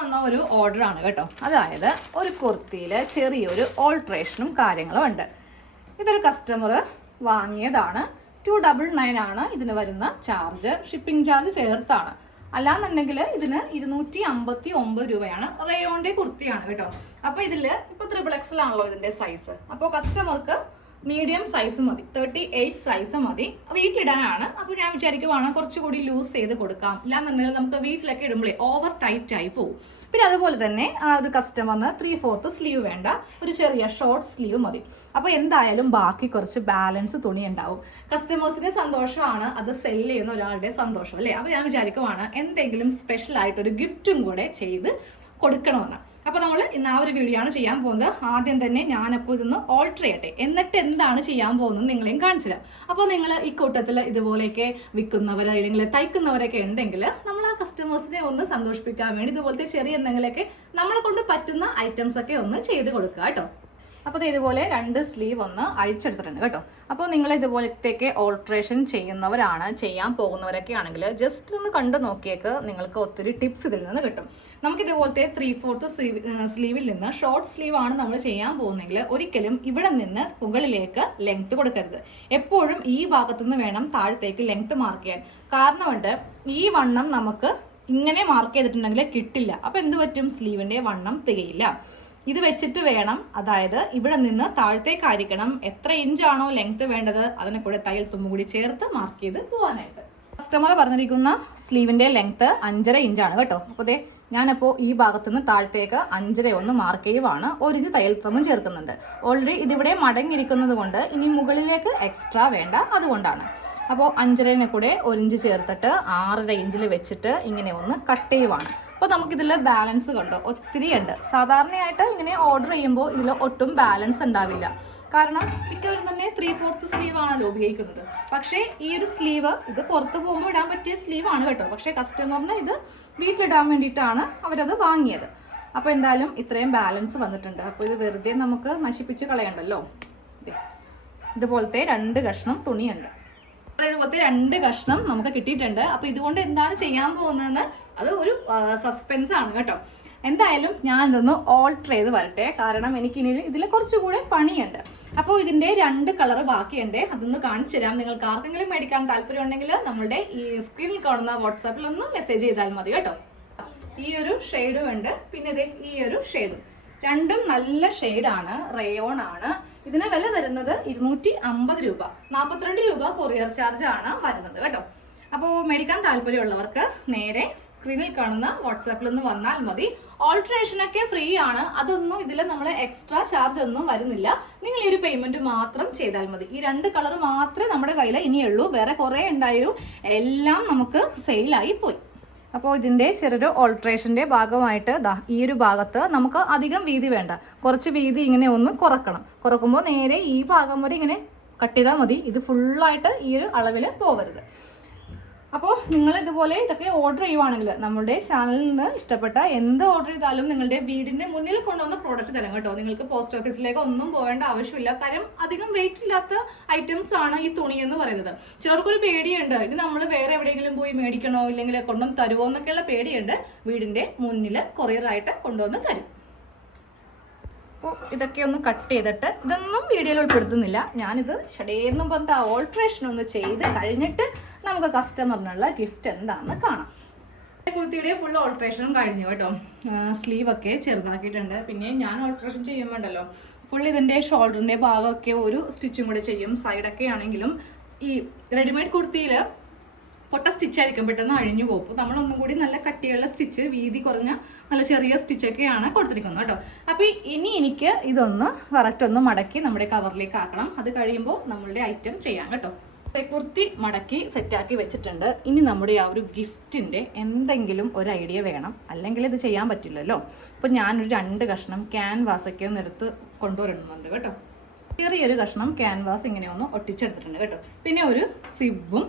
വന്ന ഒരു ഓർഡർ ആണ് കേട്ടോ. അതായത് ഒരു കുർത്തിയിൽ ചെറിയൊരു ഓൾട്രേഷനും കാര്യങ്ങളും ഉണ്ട്. ഇതൊരു കസ്റ്റമർ വാങ്ങിയതാണ്. ടു ഡബിൾ നയൻ ആണ് ഇതിന് വരുന്ന ചാർജ് ഷിപ്പിംഗ് ചാർജ് ചേർത്താണ്. അല്ലാന്നുണ്ടെങ്കിൽ ഇതിന് ഇരുന്നൂറ്റി അമ്പത്തി ഒമ്പത് രൂപയാണ് റയോണിന്റെ കുർത്തിയാണ് കേട്ടോ. അപ്പൊ ഇതിൽ ഇപ്പൊ ത്രിബിൾ എക്സൽ ആണല്ലോ ഇതിന്റെ സൈസ് അപ്പോൾ കസ്റ്റമർക്ക് മീഡിയം സൈസ് മതി. തേർട്ടി എയ്റ്റ് സൈസ് മതി. വീട്ടിലിടാനാണ്. അപ്പോൾ ഞാൻ വിചാരിക്കുവാണ് കുറച്ചുകൂടി ലൂസ് ചെയ്ത് കൊടുക്കാം. ഇല്ലാന്നുണ്ടെങ്കിൽ നമുക്ക് വീട്ടിലൊക്കെ ഇടുമ്പോഴേ ഓവർ ടൈറ്റ് ആയി പോകും പിന്നെ അതുപോലെ തന്നെ ആ ഒരു കസ്റ്റമറിന് ത്രീ ഫോർത്ത് സ്ലീവ് വേണ്ട. ഒരു ചെറിയ ഷോർട്ട് സ്ലീവ് മതി. അപ്പോൾ എന്തായാലും ബാക്കി കുറച്ച് ബാലൻസ് തുണി ഉണ്ടാവും. കസ്റ്റമേഴ്സിന്റെ സന്തോഷമാണ്. അത് സെൽ ചെയ്യുന്ന ഒരാളുടെ സന്തോഷം അല്ലേ? അപ്പോൾ ഞാൻ വിചാരിക്കുവാണ് എന്തെങ്കിലും സ്പെഷ്യൽ ആയിട്ട് ഒരു ഗിഫ്റ്റും കൂടെ ചെയ്ത് കൊടുക്കണമെന്ന്. അപ്പോൾ നമ്മൾ ഇന്ന് ആ ഒരു വീഡിയോ ആണ് ചെയ്യാൻ പോകുന്നത്. ആദ്യം തന്നെ ഞാനപ്പോൾ ഇതൊന്ന് ഓൾട്ടർ ചെയ്യട്ടെ. എന്നിട്ട് എന്താണ് ചെയ്യാൻ പോകുന്നത് നിങ്ങളെയും കാണിച്ചില്ല അപ്പോൾ നിങ്ങൾ ഈ കൂട്ടത്തിൽ ഇതുപോലെയൊക്കെ വിൽക്കുന്നവർ അല്ലെങ്കിൽ തയ്ക്കുന്നവരൊക്കെ ഉണ്ടെങ്കിൽ നമ്മൾ ആ കസ്റ്റമേഴ്സിനെ ഒന്ന് സന്തോഷിപ്പിക്കാൻ വേണ്ടി ഇതുപോലത്തെ ചെറിയ എന്തെങ്കിലുമൊക്കെ നമ്മളെ കൊണ്ട് പറ്റുന്ന ഐറ്റംസ് ഒക്കെ ഒന്ന് ചെയ്ത് കൊടുക്കുക കേട്ടോ. അപ്പോൾ ഇതുപോലെ രണ്ട് സ്ലീവ് ഒന്ന് അഴിച്ചെടുത്തിട്ടുണ്ട് കേട്ടോ. അപ്പോൾ നിങ്ങൾ ഇതുപോലത്തേക്ക് ഓൾട്രേഷൻ ചെയ്യുന്നവരാണ് ചെയ്യാൻ പോകുന്നവരൊക്കെ ആണെങ്കിൽ ജസ്റ്റ് ഒന്ന് കണ്ടു നോക്കിയേക്ക് നിങ്ങൾക്ക് ഒത്തിരി ടിപ്സ് ഇതിൽ നിന്ന് കിട്ടും. നമുക്ക് ഇതുപോലത്തെ ത്രീ ഫോർത്ത് സ്ലീവിൽ നിന്ന് ഷോർട്ട് സ്ലീവ് ആണ് നമ്മൾ ചെയ്യാൻ പോകുന്നെങ്കിൽ ഒരിക്കലും ഇവിടെ നിന്ന് മുകളിലേക്ക് ലെങ്ത് കൊടുക്കരുത്. എപ്പോഴും ഈ ഭാഗത്തു നിന്ന് വേണം താഴത്തേക്ക് ലെങ്ത് മാർക്ക് ചെയ്യാൻ. കാരണമുണ്ട് ഈ വണ്ണം നമുക്ക് ഇങ്ങനെ മാർക്ക് ചെയ്തിട്ടുണ്ടെങ്കിൽ കിട്ടില്ല. അപ്പോൾ എന്ത് പറ്റും? സ്ലീവിന്റെ വണ്ണം തികയില്ല. ഇത് വെച്ചിട്ട് വേണം. അതായത് ഇവിടെ നിന്ന് താഴത്തേക്ക് ആയിരിക്കണം എത്ര ഇഞ്ചാണോ ലെങ്ത് വേണ്ടത് അതിനെ കൂടെ തയ്യൽ തുമ്പ് കൂടി ചേർത്ത് മാർക്ക് ചെയ്ത് പോകാനായിട്ട് കസ്റ്റമർ പറഞ്ഞിരിക്കുന്ന സ്ലീവിന്റെ ലെങ്ത് അഞ്ചര ഇഞ്ചാണ് കേട്ടോ. അപ്പോൾ ദേ ഞാനപ്പോൾ ഈ ഭാഗത്തുനിന്ന് താഴത്തേക്ക് അഞ്ചര ഒന്ന് മാർക്ക് ചെയ്യുവാണ് ഒരിഞ്ച് തയ്യൽ തുമ്പും ചേർക്കുന്നുണ്ട്. ഓൾറെഡി ഇതിവിടെ മടങ്ങിയിരിക്കുന്നത് കൊണ്ട് ഇനി മുകളിലേക്ക് എക്സ്ട്രാ വേണ്ട അതുകൊണ്ടാണ്. അപ്പോൾ അഞ്ചരനെ കൂടെ ഒരിഞ്ച് ചേർത്തിട്ട് ആറര ഇഞ്ചിൽ വെച്ചിട്ട് ഇങ്ങനെ ഒന്ന് കട്ട് ചെയ്യുവാണ്. അപ്പോൾ നമുക്കിതിൽ ബാലൻസ് കണ്ടോ? ഒത്തിരി ഉണ്ട് സാധാരണയായിട്ട് ഇങ്ങനെ ഓർഡർ ചെയ്യുമ്പോൾ ഇതിൽ ഒട്ടും ബാലൻസ് ഉണ്ടാവില്ല. കാരണം മിക്കവരും തന്നെ ത്രീ ഫോർത്ത് സ്ലീവ് ആണല്ലോ ഉപയോഗിക്കുന്നത്. പക്ഷേ ഈ ഒരു സ്ലീവ് ഇത് പുറത്ത് പോകുമ്പോൾ ഇടാൻ പറ്റിയ സ്ലീവ് ആണ് കേട്ടോ. പക്ഷേ കസ്റ്റമറിന് ഇത് വീട്ടിലിടാൻ വേണ്ടിയിട്ടാണ് അവരത് വാങ്ങിയത്. അപ്പോൾ എന്തായാലും ഇത്രയും ബാലൻസ് വന്നിട്ടുണ്ട്. അപ്പോൾ ഇത് വെറുതെ നമുക്ക് നശിപ്പിച്ച് കളയണ്ടല്ലോ. ഇതുപോലത്തെ രണ്ട് കഷ്ണം തുണിയുണ്ട്. ഇതുപോലത്തെ രണ്ട് കഷ്ണം നമുക്ക് കിട്ടിയിട്ടുണ്ട്. അപ്പൊ ഇതുകൊണ്ട് എന്താണ് ചെയ്യാൻ പോകുന്നതെന്ന് അത് ഒരു സസ്പെൻസ് ആണ് കേട്ടോ. എന്തായാലും ഞാൻ ഇതൊന്ന് ഓൾട്ടർ ചെയ്ത് വരട്ടെ. കാരണം എനിക്ക് ഇനി ഇതിൽ കുറച്ചുകൂടെ പണിയുണ്ട്. അപ്പോൾ ഇതിന്റെ രണ്ട് കളർ ബാക്കിയുണ്ട്. അതൊന്ന് കാണിച്ചു തരാം. നിങ്ങൾക്ക് ആർക്കെങ്കിലും മേടിക്കാൻ താല്പര്യം ഉണ്ടെങ്കിൽ നമ്മുടെ ഈ സ്ക്രീനിൽ കാണുന്ന വാട്സാപ്പിൽ ഒന്ന് മെസ്സേജ് ചെയ്താൽ മതി കേട്ടോ. ഈ ഒരു ഷെയ്ഡും ഉണ്ട്. പിന്നെ ഈ ഒരു ഷെയ്ഡും രണ്ടും നല്ല ഷെയ്ഡാണ് റയോൺ ആണ്. ഇതിന് വില വരുന്നത് ഇരുന്നൂറ്റി അമ്പത് രൂപ. നാൽപ്പത്തിരണ്ട് രൂപ കൊറിയർ ചാർജ് ആണ് വരുന്നത് കേട്ടോ. അപ്പോൾ മേടിക്കാൻ താല്പര്യമുള്ളവർക്ക് നേരെ സ്ക്രീനിൽ കാണുന്ന വാട്സാപ്പിൽ ഒന്ന് വന്നാൽ മതി. ഓൾട്രേഷൻ ഒക്കെ ഫ്രീ ആണ്. അതൊന്നും ഇതിൽ നമ്മൾ എക്സ്ട്രാ ചാർജ് ഒന്നും വരുന്നില്ല. നിങ്ങൾ ഈ ഒരു പേയ്മെന്റ് മാത്രം ചെയ്താൽ മതി. ഈ രണ്ട് കളർ മാത്രമേ നമ്മുടെ കയ്യിൽ ഇനിയുള്ളൂ. വേറെ കുറേ ഉണ്ടായിരുന്നു എല്ലാം നമുക്ക് സെയിലായി പോയി. അപ്പോൾ ഇതിന്റെ ചെറിയൊരു ഓൾട്രേഷന്റെ ഭാഗമായിട്ട് ദാ ഈ ഒരു ഭാഗത്ത് നമുക്ക് അധികം വീതി വേണ്ട. കുറച്ച് വീതി ഇങ്ങനെ ഒന്ന് കുറക്കണം. കുറക്കുമ്പോൾ നേരെ ഈ ഭാഗം വരെ ഇങ്ങനെ കട്ട് ചെയ്താൽ മതി. ഇത് ഫുള്ളായിട്ട് ഈ ഒരു അളവിൽ പോവരുത്. അപ്പോൾ നിങ്ങൾ ഇതുപോലെ ഇതൊക്കെ ഓർഡർ ചെയ്യുവാണെങ്കിൽ നമ്മുടെ ചാനലിൽ നിന്ന് ഇഷ്ടപ്പെട്ട എന്ത് ഓർഡർ ചെയ്താലും നിങ്ങളുടെ വീടിന്റെ മുന്നിൽ കൊണ്ടുവന്ന പ്രോഡക്റ്റ് തരാം കേട്ടോ. നിങ്ങൾക്ക് പോസ്റ്റ് ഓഫീസിലേക്ക് ഒന്നും പോകേണ്ട ആവശ്യമില്ല. കാര്യം അധികം വെയിറ്റ് ഇല്ലാത്ത ഐറ്റംസ് ആണ് ഈ തുണി എന്ന് പറയുന്നത്. ചിലർക്കൊരു പേടിയുണ്ട്. ഇത് നമ്മൾ വേറെ എവിടെയെങ്കിലും പോയി മേടിക്കണോ ഇല്ലെങ്കിൽ കൊണ്ടുവന്ന് തരുമോ എന്നൊക്കെയുള്ള പേടിയുണ്ട്. വീടിന്റെ മുന്നിൽ കൊറിയറായിട്ട് കൊണ്ടുവന്ന് തരും. അപ്പോൾ ഇതൊക്കെ ഒന്ന് കട്ട് ചെയ്തിട്ട് ഇതൊന്നും വീഡിയോയിൽ ഉൾപ്പെടുത്തുന്നില്ല. ഞാനിത് ഷടേന്നും പറഞ്ഞിട്ട് ആ ഓൾട്രേഷൻ ഒന്ന് ചെയ്ത് കഴിഞ്ഞിട്ട് നമുക്ക് കസ്റ്റമറിനുള്ള ഗിഫ്റ്റ് എന്താണെന്ന് കാണാം. കുർത്തിയുടെ ഫുൾ ഓൾട്രേഷനും കഴിഞ്ഞു കേട്ടോ. സ്ലീവൊക്കെ ചെറുതാക്കിയിട്ടുണ്ട്. പിന്നെ ഞാൻ ഓൾട്രേഷൻ ചെയ്യുമ്പോണ്ടല്ലോ ഫുൾ ഇതിന്റെ ഷോൾഡറിന്റെ ഭാഗമൊക്കെ ഒരു സ്റ്റിച്ചും കൂടെ ചെയ്യും. സൈഡൊക്കെ ആണെങ്കിലും ഈ റെഡിമെയ്ഡ് കുർത്തിയിൽ പൊട്ട സ്റ്റിച്ചായിരിക്കും. പെട്ടെന്ന് അഴിഞ്ഞു പോകും. നമ്മൾ ഒന്നും കൂടി നല്ല കട്ടിയുള്ള സ്റ്റിച്ച് വീതി കുറഞ്ഞ നല്ല ചെറിയ സ്റ്റിച്ചൊക്കെയാണ് കൊടുത്തിരിക്കുന്നത് കേട്ടോ. അപ്പോൾ ഇനി എനിക്ക് ഇതൊന്ന് വറക്റ്റൊന്ന് മടക്കി നമ്മുടെ കവറിലേക്ക് ആക്കണം. അത് കഴിയുമ്പോൾ നമ്മളുടെ ഐറ്റം ചെയ്യാം കേട്ടോ. കുർത്തി മടക്കി സെറ്റാക്കി വെച്ചിട്ടുണ്ട്. ഇനി നമ്മുടെ ആ ഒരു ഗിഫ്റ്റിന്റെ എന്തെങ്കിലും ഒരു ഐഡിയ വേണം. അല്ലെങ്കിൽ ഇത് ചെയ്യാൻ പറ്റില്ലല്ലോ. അപ്പോൾ ഞാനൊരു രണ്ട് കഷ്ണം ക്യാൻവാസൊക്കെ ഒന്ന് എടുത്ത് കൊണ്ടുവരണമെന്നുണ്ട് കേട്ടോ. ചെറിയൊരു കഷ്ണം ക്യാൻവാസ് ഇങ്ങനെ ഒന്ന് ഒട്ടിച്ചെടുത്തിട്ടുണ്ട് കേട്ടോ. പിന്നെ ഒരു സിബും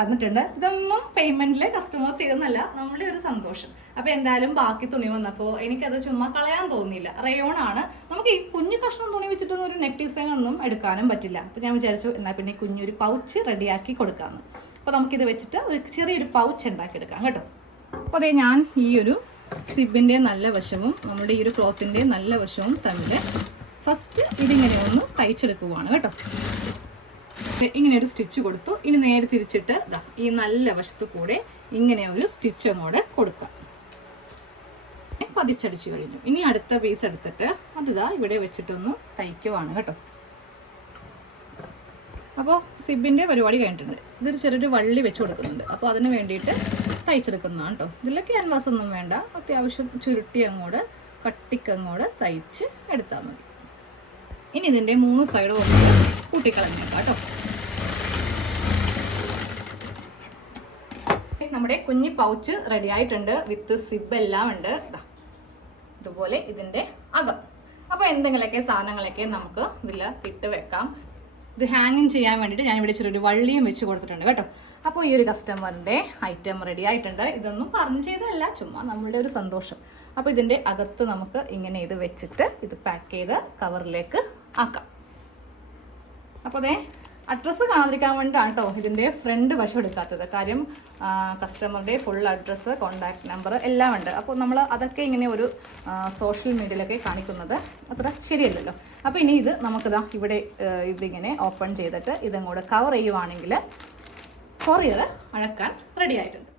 തന്നിട്ടുണ്ട്. ഇതൊന്നും പേയ്മെന്റിൽ കസ്റ്റമർ ചെയ്തെന്നല്ല നമ്മുടെ ഒരു സന്തോഷം. അപ്പൊ എന്തായാലും ബാക്കി തുണി വന്നപ്പോൾ എനിക്കത് ചുമ്മാ കളയാൻ തോന്നിയില്ല. റയോൺ ആണ്. നമുക്ക് ഈ കുഞ്ഞു കഷ്ണം തുണി വെച്ചിട്ടൊന്നും ഒരു നെക്ക് ഡിസൈൻ ഒന്നും എടുക്കാനും പറ്റില്ല. അപ്പൊ ഞാൻ വിചാരിച്ചു എന്നാൽ പിന്നെ കുഞ്ഞൊരു പൗച്ച് റെഡിയാക്കി കൊടുക്കാമെന്ന് അപ്പോൾ നമുക്കിത് വെച്ചിട്ട് ഒരു ചെറിയൊരു പൗച്ച് ഉണ്ടാക്കിയെടുക്കാം കേട്ടോ. അപ്പോൾ അതേ ഞാൻ ഈ ഒരു സിബിന്റെ നല്ല വശവും നമ്മുടെ ഈ ഒരു ക്ലോത്തിന്റെ നല്ല വശവും തമ്മിൽ ഫസ്റ്റ് ഇതിങ്ങനെ ഒന്ന് തയ്ച്ചെടുക്കുവാണ് കേട്ടോ. ഇങ്ങനെ ഒരു സ്റ്റിച്ച് കൊടുത്തു. ഇനി നേരെ തിരിച്ചിട്ട് ഈ നല്ല വശത്ത് കൂടെ ഇങ്ങനെ ഒരു സ്റ്റിച്ച് അങ്ങോട്ട് കൊടുക്കാം. പതിച്ചടിച്ചു കഴിഞ്ഞു. ഇനി അടുത്ത പീസ് എടുത്തിട്ട് അത് ദാ ഇവിടെ വെച്ചിട്ടൊന്ന് തയ്ക്കുവാണ് കേട്ടോ. അപ്പോൾ സിബിന്റെ പരിപാടി കഴിഞ്ഞിട്ടുണ്ട്. ഇതൊരു ചെറിയൊരു വള്ളി വെച്ച് കൊടുക്കുന്നുണ്ട്. അപ്പോൾ അതിന് വേണ്ടിയിട്ട് തയ്ച്ചെടുക്കുന്നതാണ് കേട്ടോ. ഇതിൽ ക്യാൻവാസ് ഒന്നും വേണ്ട. അത്യാവശ്യം ചുരുട്ടി അങ്ങോട്ട് കട്ടിക്കങ്ങോട് തയ്ച്ച് എടുത്താൽ മതി. ഇനി ഇതിന്റെ മൂന്ന് സൈഡും ഒന്ന് കൂട്ടിക്കളഞ്ഞേക്കാം കേട്ടോ. നമ്മുടെ കുഞ്ഞി പൗച്ച് റെഡി ആയിട്ടുണ്ട്. വിത്ത് സിബ് എല്ലാം ഉണ്ട്. ഇതുപോലെ ഇതിന്റെ അകം. അപ്പോൾ എന്തെങ്കിലുമൊക്കെ സാധനങ്ങളൊക്കെ നമുക്ക് ഇതിൽ ഇട്ട് വെക്കാം. ഇത് ഹാങ്ങിങ് ചെയ്യാൻ വേണ്ടിയിട്ട് ഞാൻ ഇവിടെ ചെറിയൊരു വള്ളിയും വെച്ച് കൊടുത്തിട്ടുണ്ട് കേട്ടോ. അപ്പോൾ ഈ ഒരു കസ്റ്റമറിന്റെ ഐറ്റം റെഡി ആയിട്ടുണ്ട്. ഇതൊന്നും പറഞ്ഞു ചെയ്തതല്ല ചുമ്മാ നമ്മളുടെ ഒരു സന്തോഷം. അപ്പോൾ ഇതിന്റെ അകത്ത് നമുക്ക് ഇങ്ങനെ ഇത് വെച്ചിട്ട് ഇത് പാക്ക് ചെയ്ത് കവറിലേക്ക് ആക്കാം. അപ്പോൾ അതെ അഡ്രസ്സ് കാണാതിരിക്കാൻ വേണ്ടിയിട്ടാണ് കേട്ടോ ഇതിന്റെ ഫ്രണ്ട് വശം എടുക്കാത്തത്. കാര്യം കസ്റ്റമറുടെ ഫുൾ അഡ്രസ്സ് കോൺടാക്ട് നമ്പർ എല്ലാം ഉണ്ട്. അപ്പോൾ നമ്മൾ അതൊക്കെ ഇങ്ങനെ ഒരു സോഷ്യൽ മീഡിയയിലൊക്കെ കാണിക്കുന്നത് അത്ര ശരിയല്ലല്ലോ. അപ്പോൾ ഇനി ഇത് നമുക്കിതാ ഇവിടെ ഇതിങ്ങനെ ഓപ്പൺ ചെയ്തിട്ട് ഇതും കൂടെ കവർ ചെയ്യുവാണെങ്കിൽ കൊറിയർ അഴക്കാൻ റെഡി ആയിട്ടുണ്ട്.